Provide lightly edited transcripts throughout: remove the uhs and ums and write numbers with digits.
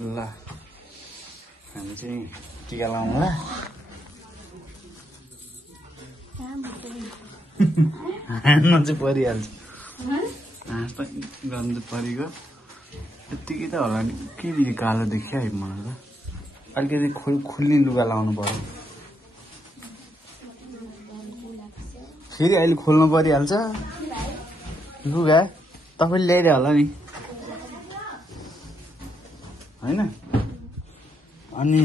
ल हामी चाहिँ टिका लाउँ ल हान्न चाहिँ परिहाल्छ हाँस पनि गर्नु परेको यत्तिकै त होला नि के कालो देखियो है मलाई त अलिकति खुल्ने लुगा लाउनु पर्यो फेरि अहिले खोल्नु परिहाल्छ लुगा तपाईँले ल्याइदियो होला नि होइन अनि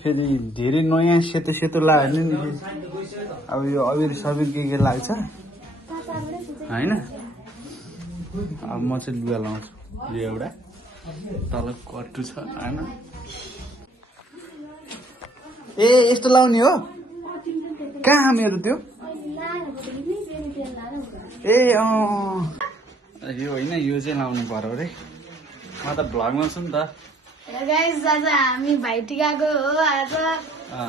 फेरि धेरै नयाँ सेतो सेतो लाग्यो नि अब यो अबिर सबिर के लाग्छ होइन अब म चाहिँ लुगा लाउँछु यो एउटा तल कट्टु छ होइन ए यस्तो लाउने हो कहाँ मेरो त्यो ए यो होइन यो चाहिँ लाउनु पर्यो अरे म त भ्लगमा छु नि त गाइस आज हामी भाइटिकाको हो आज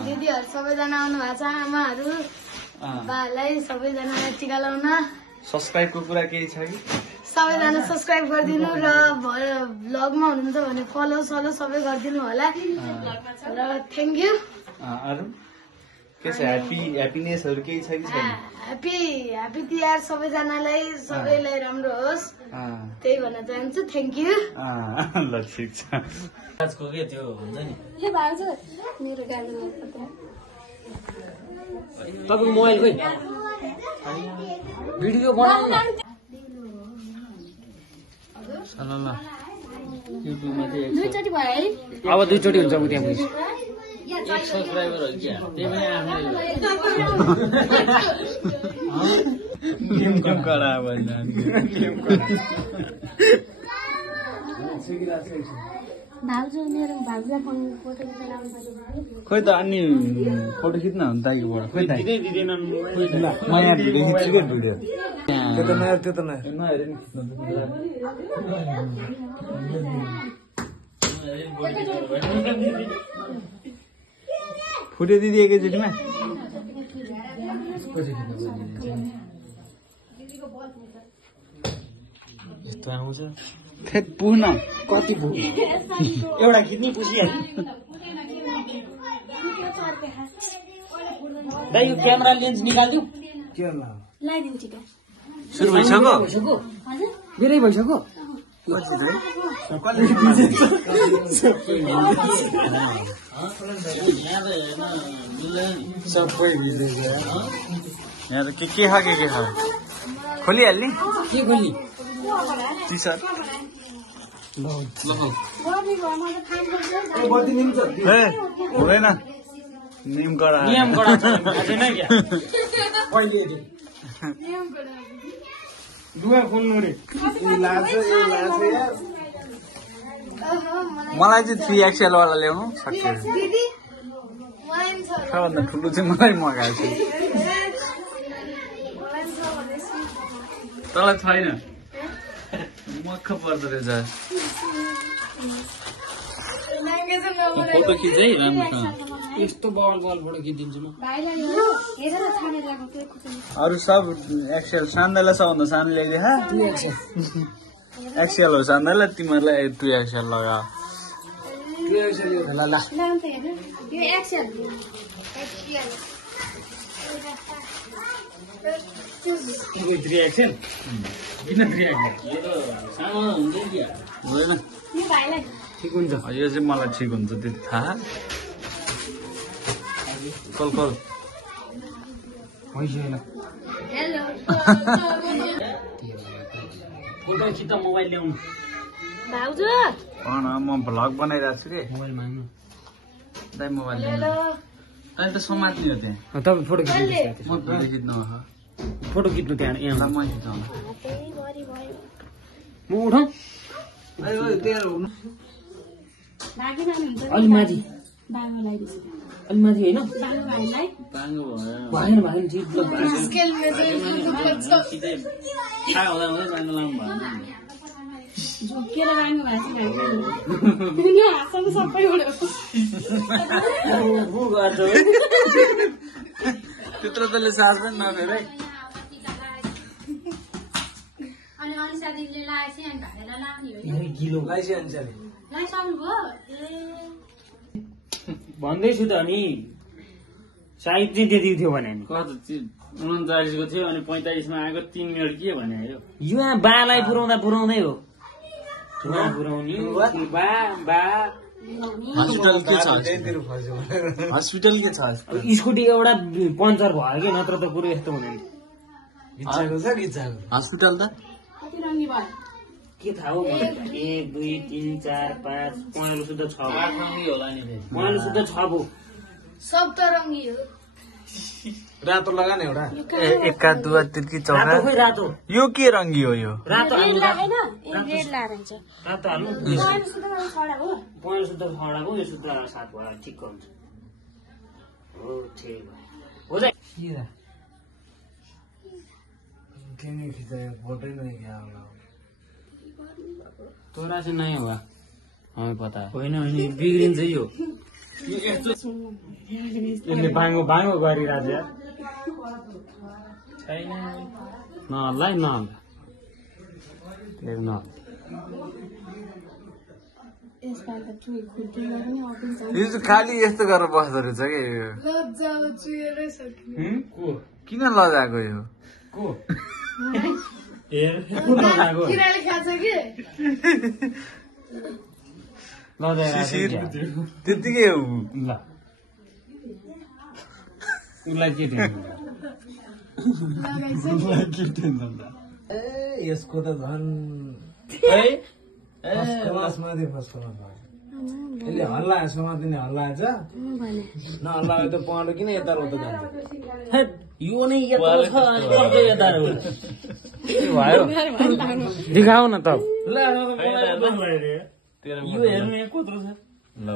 दिदीहरू सबैजना आउनु भएको छ आमाहरू बालाई सबैजनालाई टिका लाउन सब्सक्राइबको कुरा केही छ कि सबैजना सब्सक्राइब गरिदिनु र भ्लगमा हुनुहुन्छ भने फलो सलो सबै गरिदिनु होला र थ्याङ्क यू अरू के छ ह्याप्पिनेसहरू केही छ कि छैन ह्याप्पी तिहार सबैजनालाई सबैलाई राम्रो होस् त्यही भन्न चाहन्छु थ्याङ्क यू ल ठिक छ आजको के त्यो हुन्छ नि मेरो गाडी तपाईँको मोबाइल खोइ भिडियो बनाउनु न ल युट्युबमा चाहिँ दुईचोटि भयो है अब दुईचोटि हुन्छ उ त्यहाँ पुग्छ एक सब्सक्राइबर हो क्या त्यही पनि आफ्नो कडा भाउजू मेरो भाउजूलाई फोन फोटो खिच्न आउनु पर्यो खोइ त अनि फोटो खिच्न हो नि दाइकोबाट खोइ त दिँदैनन् म यहाँ भिडियो खिच्छु क्या भिडियो त्यो त नयाँ नहेर नि फुट्यो दिदी एकैचोटिमा यस्तो आउँछ थेट पुग्न कति पुग्यो एउटा खिच्ने पुगिहाल्यो दाइ यो क्यामेरा लेन्स निकालिदिउ लगाइदिनु टिका सुरु भइसक्यो मेरै भइसक्यो सबै यहाँ त के छ खोलिहाल्ने के खोल्ने टी सर्ट हुँदैन नियम कडा नियम कडा छैन क्या कहिले लुगा खोल्नु रे मलाई चाहिँ 3XL वाला ल्याउनु सक्यो दिदी मलाई नि छ सबभन्दा ठुलो चाहिँ मलाई मगाएको छु तँलाई छैन मक्ख पर्दो रहेछ फोटो खिच है राम्रोसँग यस्तो बल फोटो खिचिदिन्छु म अरू सब एक्सएल सान्दैलाई सबभन्दा सानो ल्याइदिए एक्सएल हो सान्दैलाई तिमीहरूलाई 2XL लगा ल ल यो एक्सेल के 3XL किन 3XL यो त सानो हुन्छ नि हुँदैन यो भाइलाई ठिक हुन्छ यो चाहिँ मलाई ठिक हुन्छ त्यति थाहा कल भइसकेन हेलो फोटो खिच्दा मोबाइल ल्याउनु भाउजू न म भ्लग बनाइरहेको छु कि मोबाइल माग्नु दाइ मोबाइल लिनु तैँले त समात्ने हो त्यहाँ तपाईँ फोटो खिच्नु म भिडियो खिच्नु हो फोटो खिच्नु त्यहाँ यहाँ म खिचाउनु म उठाउँ अलि माथि अलि माथि होइन भएन ठिक झुकेर बाङ्गो भएको सबै त्यत्रो तले सास पनि नफेर है अनि अनुसा दिदीले लगाएपछि अनि भाइलाई लाग्ने हो गिलो भन्दैछु त अनि सायद चाहिँ त्यति थियो भने नि 39 को थियो अनि 45 मा आएको 3 मिनट के भने यो यहाँ बालाई पुराउँदै हो पुराउने हस्पिटल के छ स्कुटी एउटा पञ्चर भयो कि नत्र त कुरो यस्तो हुँदैन हस्पिटल त के थाहा हो 1 2 3 4 5 पहेँलो शुद्ध 6 होला नि पहेँलो शुद्ध 6 भो सप्तरङ्गी हो रातो लगा न एउटा एका दुवा तिर्की चौका रातो खोइ रातो यो के रङ्गी हो यो रातो हाल्नु रेड लाएर हुन्छ रातो हाल्नु पहेँलो शुद्ध छडा हो पहेँलो शुद्ध 6 हो यो शुद्ध 7 भयो ठिक हुन्छ हो ठीक हो जाय किरा केने खिचायो फोटो नै क्या होला तोरा चाहिँ नै हो हमें पता होइन अनि बिग्रिन्छ यो यसले बाङ्गो गरिरहेछ छैन नहल्ला यो चाहिँ खालि यस्तो गरेर बस्दो रहेछ कि लज्जाले चुहेरै सक्ने किन लगाएको यो किराले खान्छ कि शिशिर त्यतिकै हो ल उसलाई के टेन्सन ए यसको त झन् यसले हल्लायो समातिने हल्लाएछ नहल्लायो त पहलो किन यता उता जान्छ यो नै भयो देखाऊ न त यो हेर्नु यहाँ कत्रो छ ल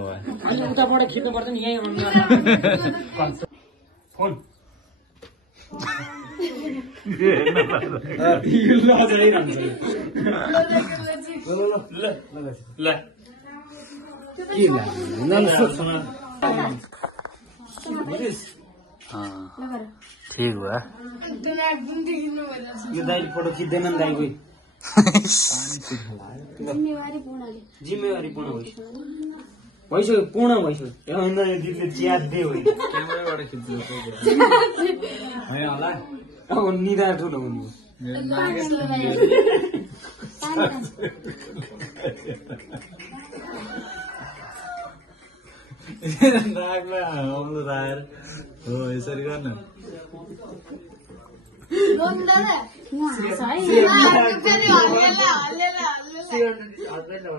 उताबाट खिच्नु पर्छ नि यहीँ फोन ठिक भयो यो दाइले फोटो खिच्दैन नि दाइ कोही जिम्मेवारी पूर्ण भइसक्यो पूर्ण भइसक्यो दिदीले च्याद्दे होइन क्यामेराबाट खिच्नु होला अब निदा ठुलो हुनु नाकमा आउनु राखेर हो यसरी गर्न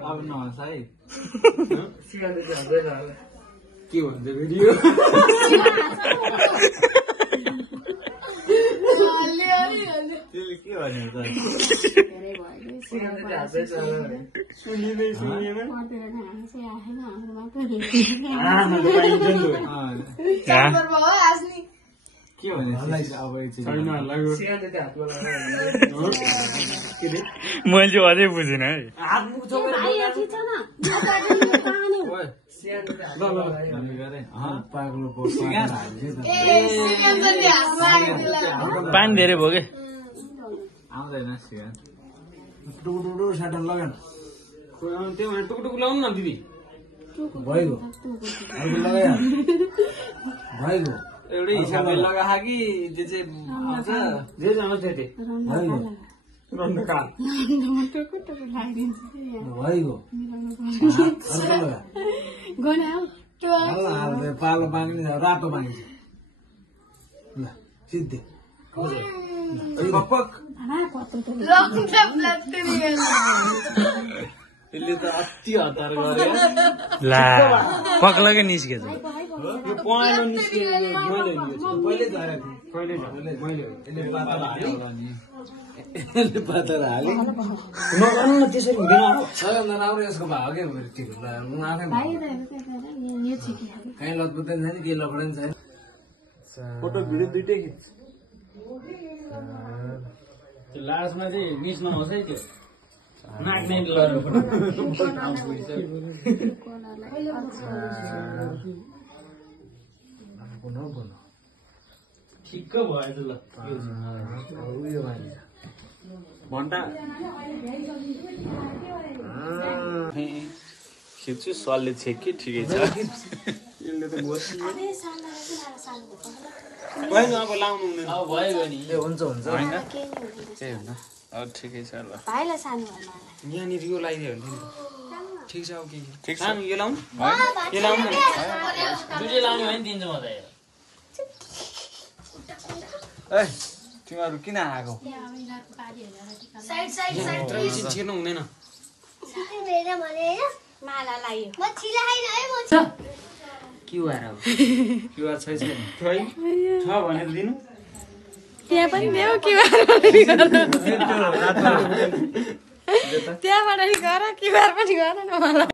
अब नहस है के भन्छ भिडियो त्यसले के भनेको के भने मैले अझै बुझेन है पानी धेरै भयो कि आउँदैन टुकुटुकु साटन लगान त्यो टुकटुक लाउनु न दिदी भइगयो अर्को लगाइहाल भइगयो एउटै हिसाबले लगा कि जे चाहिँ आउँछ जे जानु त्यति भइगयो रन्डकाल भइगयो अर्को लगा पालो बाँग्ने रातो बाँगिन्छ ल सिद्धे यसले त अति हतार गरे ला पक्लकै निस्केछ यो पहेँलो निस्कियो पहिले झरेको कहिले यसले पातर हाल्यो होला नि यसले पातर हाल्यो नगर्नु न त्यसरी हुँदैन सबैभन्दा राम्रो यसको भाव के ठिक होला म आफै कहीँ लतपत्तै छैन केही लपडै छैन फोटो भिडियो दुइटै खिच लास्टमा चाहिँ मिस नहोस् है त्यो नाक नै गरेर ठिक्क भएछ ल उयो भाइ घन्टा खिच्छु सलले छेक्यो ठिकै छ होइन अब लाउनु हुँदैन अब भयो नि हुन्छ हुन्छ होइन त्यही हुन अब ठिकै छ ल भाइलाई सानो भएन यहाँनिर यो लगाइदियो भने ठिक छ अब के ठिक छ सानो यो लाउनु यो लाउनु दुईटै लाउने भने दिन्छु म त ए तिमीहरू किन आएको साइड साइड साइड छिर्नु हुँदैन माला लाग्यो म छिलाइन है म क्युआर अब क्युआर छैन छ भनेर दिनु त्यहाँ पनि देऊ कि त्यहाँबाट गर कि पनि गर न मलाई